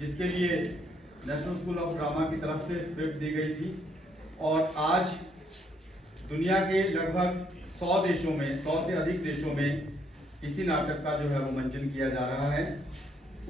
जिसके लिए national school of drama की तरफ से स्क्रिप्ट दी गई थी और आज दुनिया के लगभग 100 देशों में, 100 से अधिक देशों में इसी नाटक का जो है वो मंचन किया जा रहा है।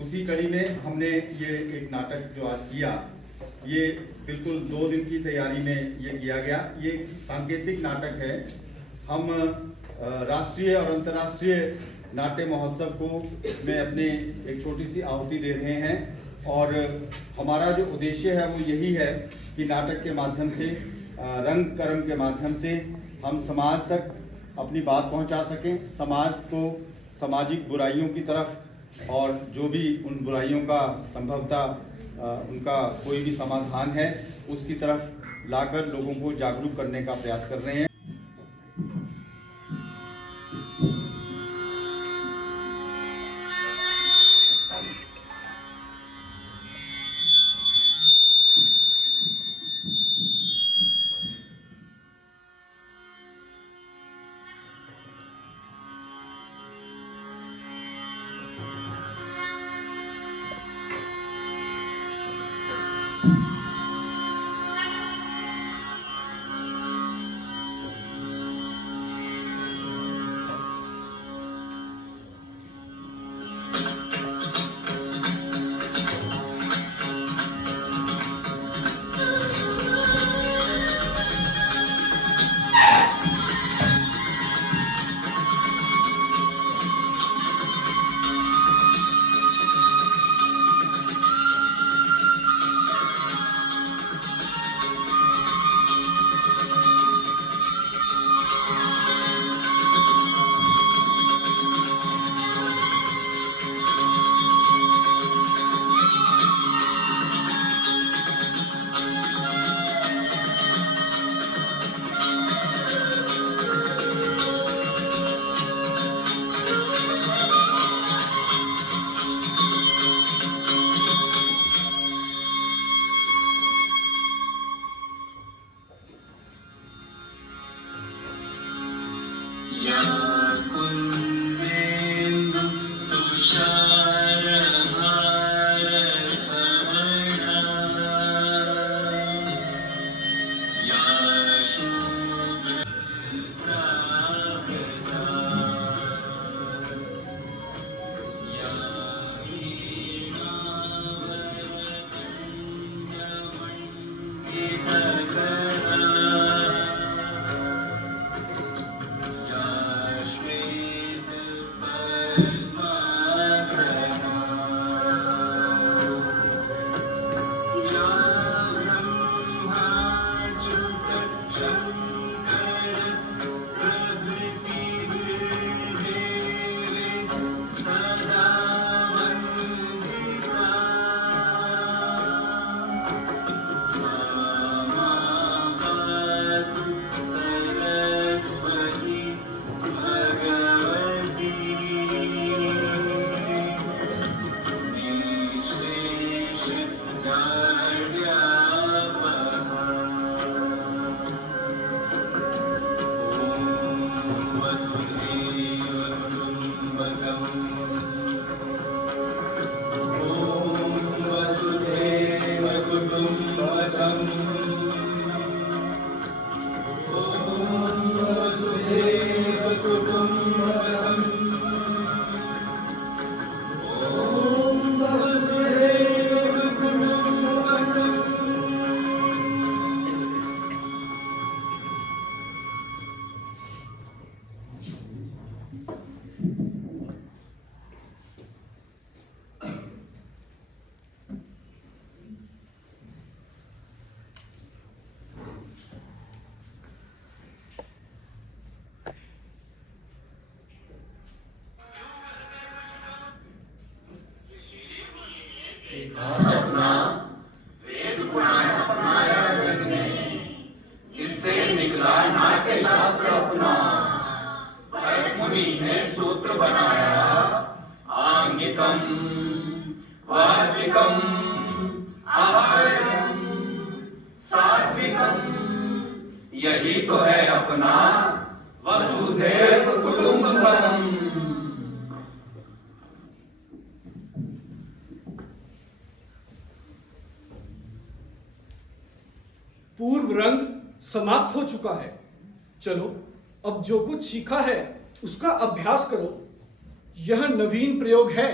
उसी कड़ी में हमने ये एक नाटक जो आज किया, ये बिल्कुल 2 दिन की तैयारी में ये किया गया। ये सांकेतिक नाटक है। हम राष्ट्रीय और अंतर्राष्ट्रीय नाट्य महोत्सव को में अपने एक छोटी सी आहुति दे रहे हैं और हमारा जो उद्देश्य है वो यही है कि नाटक के माध्यम से, रंग कर्म के माध्यम से हम समाज तक अपनी बात पहुंचा सकें, समाज को सामाजिक बुराइयों की तरफ और जो भी उन बुराइयों का संभवतः उनका कोई भी समाधान है उसकी तरफ लाकर लोगों को जागरूक करने का प्रयास कर रहे हैं। सपना वेद पुराण अपनाया सबने, जिससे निकला नाट्य शास्त्र अपना। भरत मुनि ने सूत्र बनाया, आंगिकम वाचिकम आहारम सात्विकम। यही तो है अपना वसुधैव कुटुंबकम। पूर्व रंग समाप्त हो चुका है। चलो अब जो कुछ सीखा है उसका अभ्यास करो। यह नवीन प्रयोग है,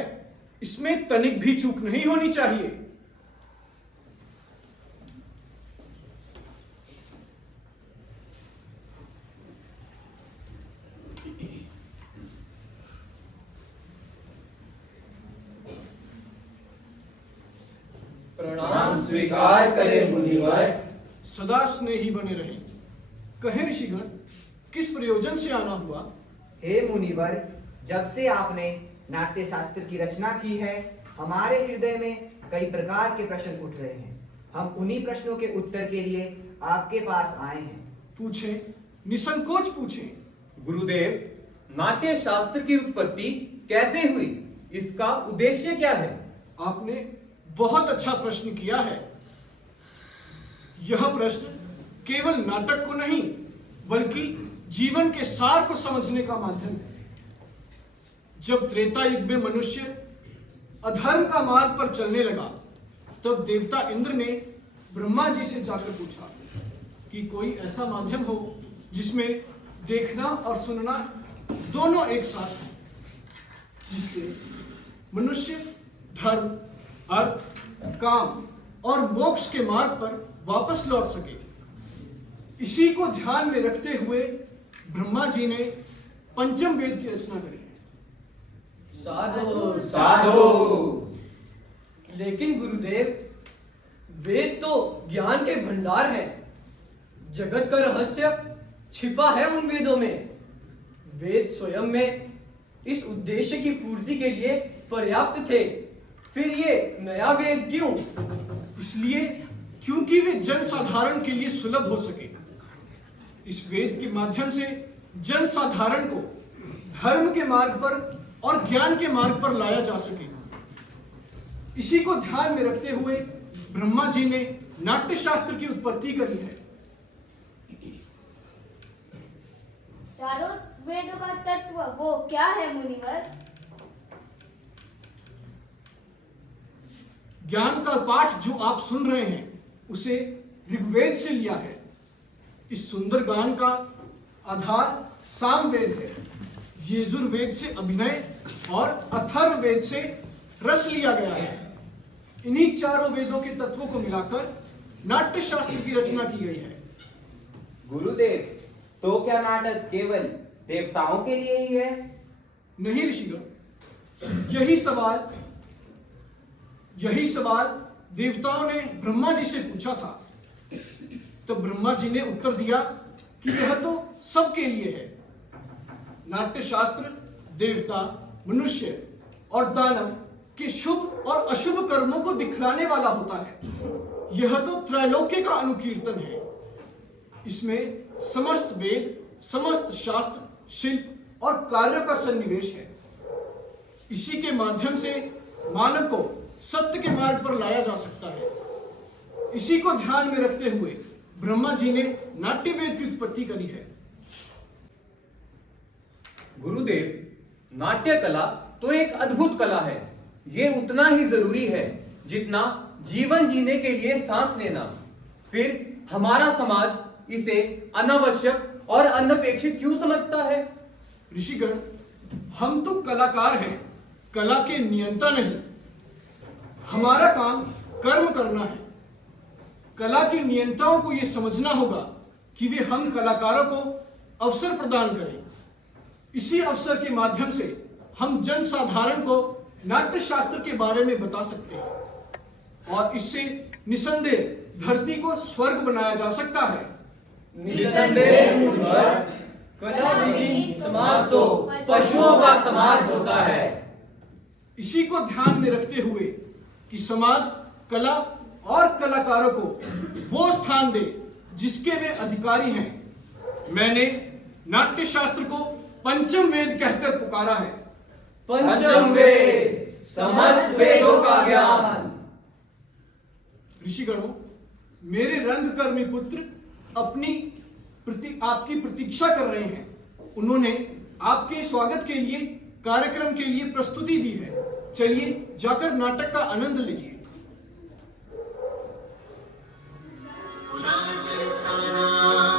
इसमें तनिक भी चूक नहीं होनी चाहिए। प्रणाम स्वीकार करें मुनिवर। सदा स्नेही बने रहे। कहे ऋषिगण, किस प्रयोजन से आना हुआ? हे मुनिवर, जब से आपने नाट्य शास्त्र की रचना की है, हमारे हृदय में कई प्रकार के प्रश्न उठ रहे हैं। हम उन्हीं प्रश्नों के उत्तर के लिए आपके पास आए हैं। पूछें, निसंकोच पूछें। गुरुदेव, नाट्य शास्त्र की उत्पत्ति कैसे हुई? इसका उद्देश्य क्या है? आपने बहुत अच्छा प्रश्न किया है। यह प्रश्न केवल नाटक को नहीं बल्कि जीवन के सार को समझने का माध्यम है। जब त्रेता युग में मनुष्य अधर्म का मार्ग पर चलने लगा, तब देवता इंद्र ने ब्रह्मा जी से जाकर पूछा कि कोई ऐसा माध्यम हो जिसमें देखना और सुनना दोनों एक साथ हो, जिससे मनुष्य धर्म, अर्थ, काम और मोक्ष के मार्ग पर वापस लौट सके। इसी को ध्यान में रखते हुए ब्रह्मा जी ने पंचम वेद की रचना करी। साधु साधु। लेकिन गुरुदेव, वेद तो ज्ञान के भंडार है। जगत का रहस्य छिपा है उन वेदों में। वेद स्वयं में इस उद्देश्य की पूर्ति के लिए पर्याप्त थे, फिर ये नया वेद क्यों? इसलिए क्योंकि वे जन साधारण के लिए सुलभ हो सके। इस वेद के माध्यम से जन साधारण को धर्म के मार्ग पर और ज्ञान के मार्ग पर लाया जा सके। इसी को ध्यान में रखते हुए ब्रह्मा जी ने नाट्य शास्त्र की उत्पत्ति करी है। चारों वेदों का तत्व वो क्या है मुनिवर? ज्ञान का पाठ जो आप सुन रहे हैं उसे ऋग्वेद से लिया है। इस सुंदर गान का आधार सामवेद है। यजुर्वेद से अभिनय और अथर्ववेद से रस लिया गया है। इन्हीं चारों वेदों के तत्वों को मिलाकर नाट्य शास्त्र की रचना की गई है। गुरुदेव, तो क्या नाटक केवल देवताओं के लिए ही है? नहीं ऋषिगण, यही सवाल देवताओं ने ब्रह्मा जी से पूछा था। तब ब्रह्मा जी ने उत्तर दिया कि यह तो सबके लिए है। नाट्य शास्त्र देवता, मनुष्य और दानव के शुभ और अशुभ कर्मों को दिखलाने वाला होता है। यह तो त्रैलोक्य का अनुकीर्तन है। इसमें समस्त वेद, समस्त शास्त्र, शिल्प और कार्यों का सन्निवेश है। इसी के माध्यम से मानव को सत्य के मार्ग पर लाया जा सकता है। इसी को ध्यान में रखते हुए ब्रह्मा जी ने नाट्य वेद की उत्पत्ति करी है। गुरुदेव, नाट्य कला तो एक अद्भुत कला है। ये उतना ही जरूरी है जितना जीवन जीने के लिए सांस लेना। फिर हमारा समाज इसे अनावश्यक और अनपेक्षित क्यों समझता है? ऋषिगण, हम तो कलाकार हैं, कला के नियंता नहीं। हमारा काम कर्म करना है। कला के नियंताओं को यह समझना होगा कि वे हम कलाकारों को अवसर प्रदान करें। इसी अवसर के माध्यम से हम जन साधारण को नाट्य शास्त्र के बारे में बता सकते हैं और इससे निसंदेह धरती को स्वर्ग बनाया जा सकता है। निसंदेह मुनिवर, कला विहीन समाज तो पशुओं का समाज होता है। इसी को ध्यान में रखते हुए कि समाज कला और कलाकारों को वो स्थान दे जिसके वे अधिकारी हैं, मैंने नाट्य शास्त्र को पंचम वेद कहकर पुकारा है। पंचम वेद, समस्त वेदों का ज्ञान। ऋषिगणों, मेरे रंगकर्मी पुत्र आपकी प्रतीक्षा कर रहे हैं। उन्होंने आपके स्वागत के लिए कार्यक्रम के लिए प्रस्तुति दी है। चलिए जाकर नाटक का आनंद लीजिए। पुराचित्तानां